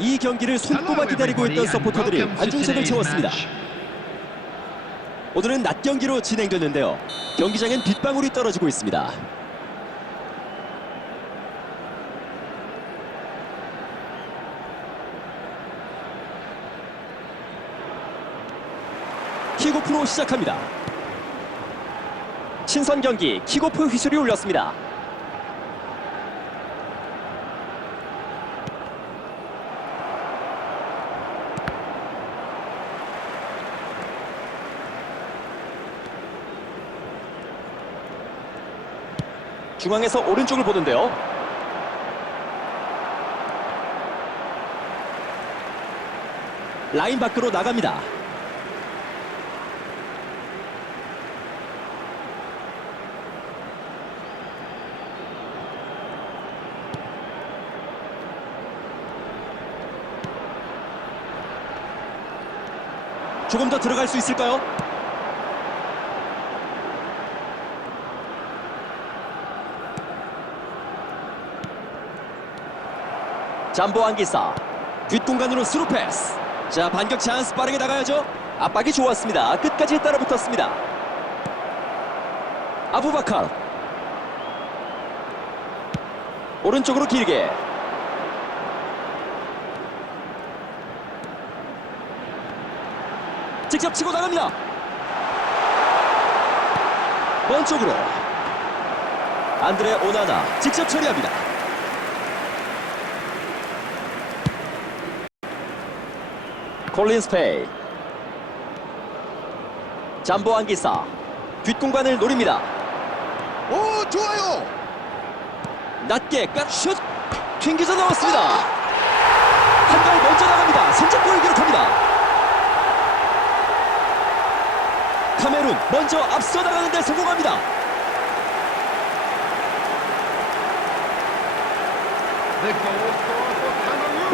이 경기를 손꼽아 기다리고 있던 서포터들이 관중석을 채웠습니다. 오늘은 낮 경기로 진행됐는데요. 경기장엔 빗방울이 떨어지고 있습니다. 킥오프로 시작합니다. 신선 경기 킥오프 휘슬이 울렸습니다. 중앙에서 오른쪽을 보는데요. 라인 밖으로 나갑니다. 조금 더 들어갈 수 있을까요? 잠보 안기사. 뒷공간으로 스루 패스. 자 반격 찬스 빠르게 나가야죠. 압박이 좋았습니다. 끝까지 따라붙었습니다. 아부바칼 오른쪽으로 길게. 직접 치고 나갑니다. 먼 쪽으로. 안드레 오나나 직접 처리합니다 콜린 스 페이 잠보 안기사 뒷공간을 노립니다 오 좋아요. 낮게 깍슛 튕겨져 나왔습니다 한발 먼저 나갑니다 선제골을 기록합니다 카메룬 먼저 앞서 나가는데 성공합니다.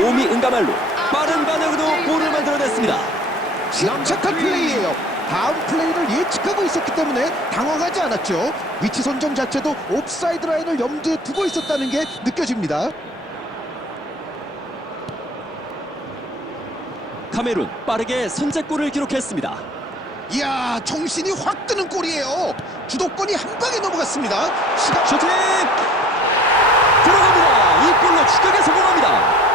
오미 은가말루 빠른 반응으로 골을 만들어냈습니다 침착한 플레이예요. 다음 플레이를 예측하고 있었기 때문에 당황하지 않았죠. 위치 선정 자체도 옵사이드 라인을 염두에 두고 있었다는 게 느껴집니다. 카메룬 빠르게 선제골을 기록했습니다 이야 정신이 확 드는 골이에요. 주도권이 한 방에 넘어갔습니다. 시간 슈팅 들어갑니다 이 골로 추격에 성공합니다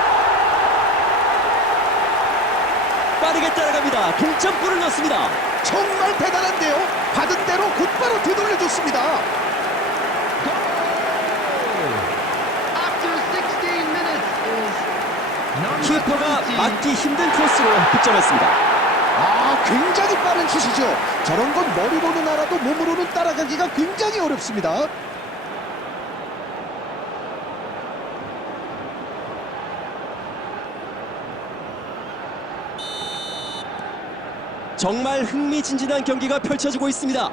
빠르게 따라갑니다 동점골을 넣습니다 정말 대단한데요. 받은 대로 곧바로 되돌려줬습니다. After 16 minutes is 키퍼가 막기 힘든 코스로 득점했습니다 아 굉장히 빠른 슛이죠. 저런 건 머리로는 알아도 몸으로는 따라가기가 굉장히 어렵습니다. 정말 흥미진진한 경기가 펼쳐지고 있습니다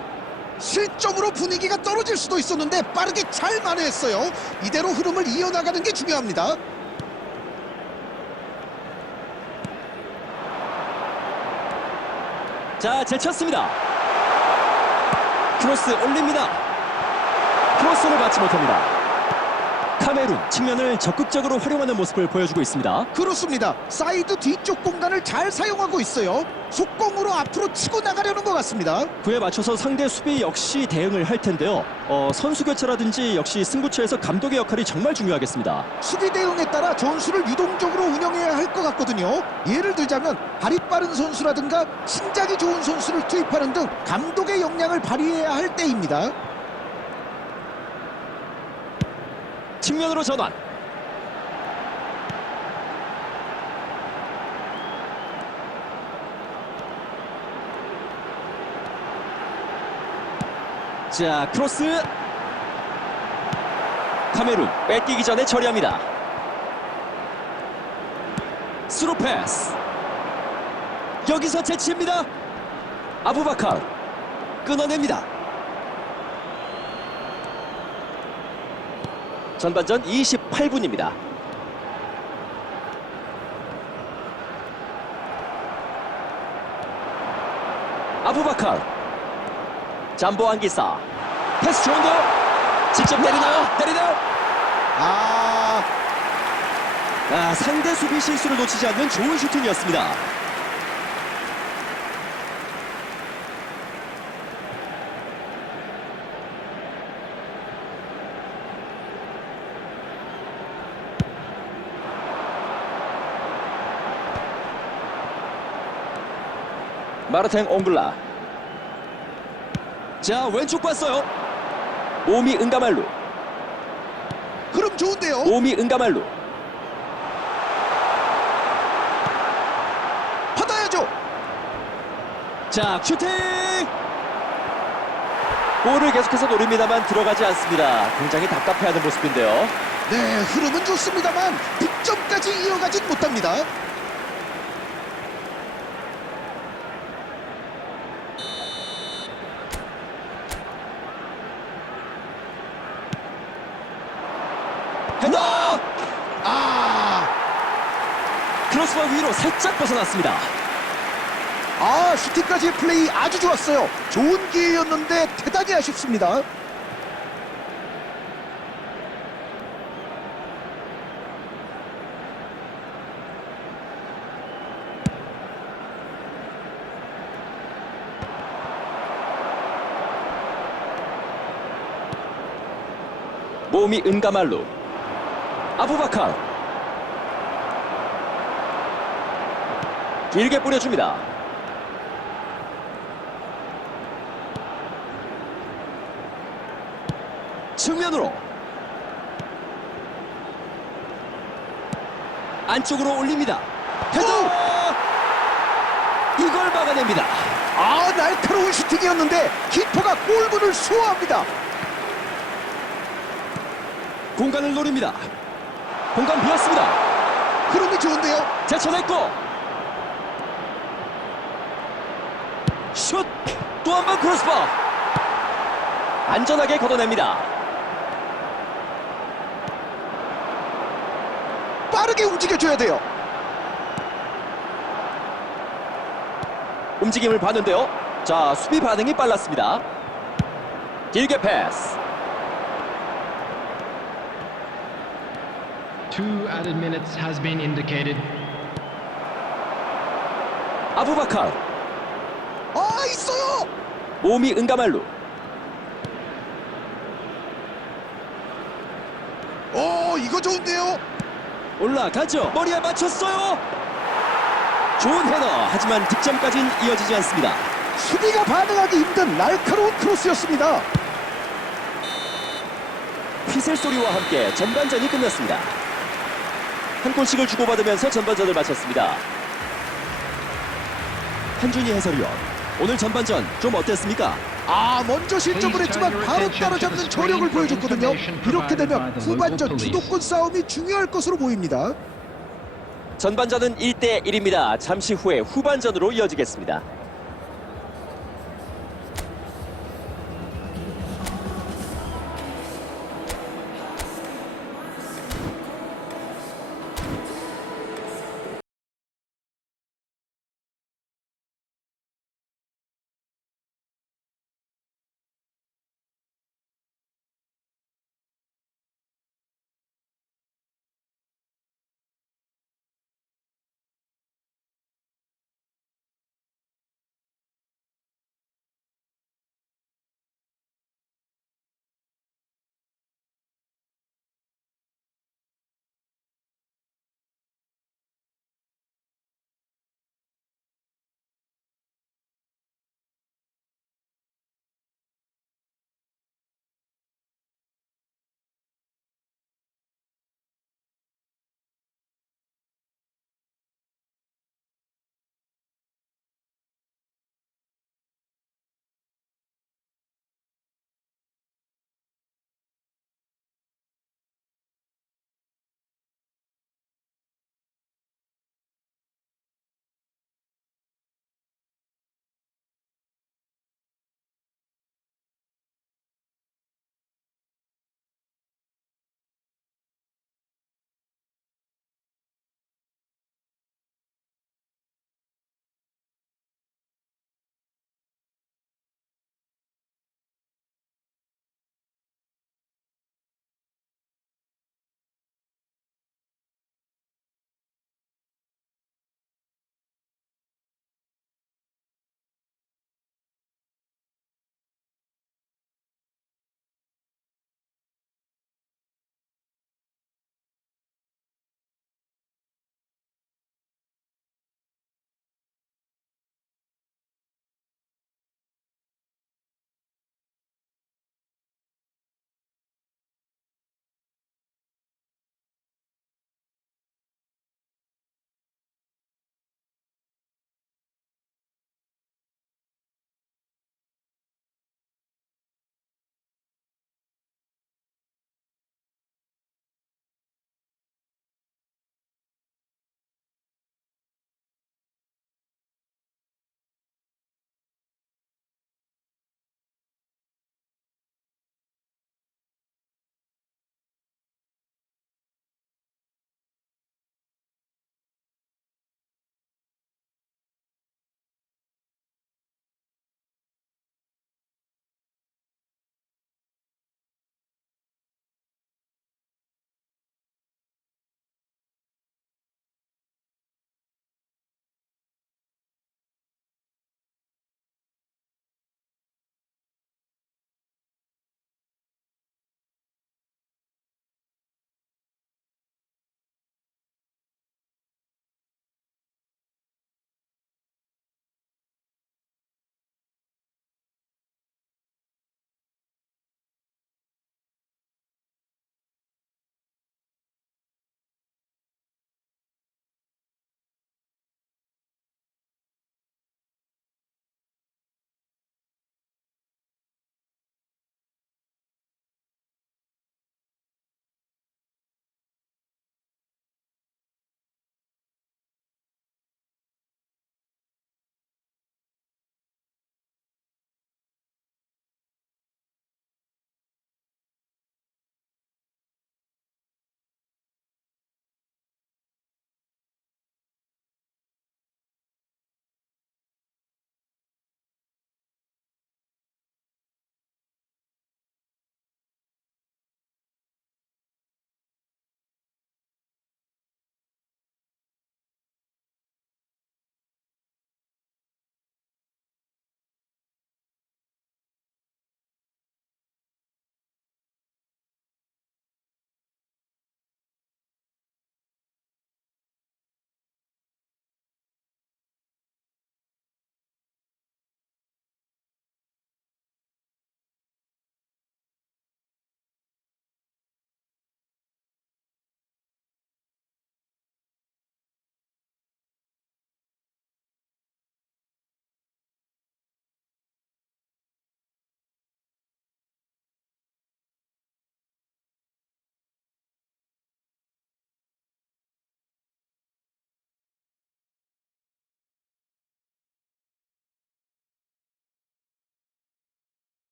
실점으로 분위기가 떨어질 수도 있었는데 빠르게 잘 만회했어요. 이대로 흐름을 이어나가는 게 중요합니다. 자 제쳤습니다 크로스 올립니다 크로스를 받지 못합니다 카메룬 측면을 적극적으로 활용하는 모습을 보여주고 있습니다 그렇습니다. 사이드 뒤쪽 공간을 잘 사용하고 있어요. 속공으로 앞으로 치고 나가려는 것 같습니다. 그에 맞춰서 상대 수비 역시 대응을 할 텐데요 어, 선수 교체라든지 역시 승부처에서 감독의 역할이 정말 중요하겠습니다 수비 대응에 따라 전술을 유동적으로 운영해야 할 것 같거든요. 예를 들자면 발이 빠른 선수라든가 신장이 좋은 선수를 투입하는 등 감독의 역량을 발휘해야 할 때입니다. 측면으로 전환. 자 크로스. 카메룬 뺏기기 전에 처리합니다. 스루 패스. 여기서 재치입니다. 아부바칼 끊어냅니다 전반전 28분입니다. 아부바칼 잠보 안기사 패스 좋은데요? 직접 때리나요? 때리나요? 아 아, 상대 수비 실수를 놓치지 않는 좋은 슈팅이었습니다. 마르탱 옹글라. 자 왼쪽 봤어요. 오미 은가말루. 흐름 좋은데요. 오미 은가말루. 받아야죠. 자 슈팅! 볼을 계속해서 노립니다만 들어가지 않습니다. 굉장히 답답해하는 모습인데요. 네, 흐름은 좋습니다만 득점까지 이어가진 못합니다. 헤더 아, 크로스바 위로 살짝 벗어났습니다 아 슈팅까지의 플레이 아주 좋았어요. 좋은 기회였는데 대단히 아쉽습니다. 몸이 은가말루 아부바칼 길게 뿌려줍니다. 측면으로. 안쪽으로 올립니다. 헤더! 이걸 막아냅니다. 아 날카로운 슈팅이었는데 키퍼가 골문을 수호합니다. 공간을 노립니다. 공간 비었습니다. 흐름이 좋은데요. 제쳐냈고 슛! 또 한 번 크로스바 안전하게 걷어냅니다 빠르게 움직여줘야 돼요. 움직임을 봤는데요 자 수비 반응이 빨랐습니다 길게 패스 Two added minutes has been indicated. 아부바 칼아 있어요. 몸이 은가말루 오 이거 좋은데요. 올라가죠 머리에 맞췄어요 좋은 헤더 하지만 득점까지는 이어지지 않습니다 수비가 반응하기 힘든 날카로운 크로스였습니다. 휘슬 소리와 함께 전반전이 끝났습니다. 한 골씩을 주고받으면서 전반전을 마쳤습니다. 한준희 해설위원, 오늘 전반전 좀 어땠습니까? 아 먼저 실점을 했지만 바로 따라잡는 저력을 보여줬거든요. 이렇게 되면 후반전 주도권 싸움이 중요할 것으로 보입니다. 전반전은 1대 1입니다. 잠시 후에 후반전으로 이어지겠습니다.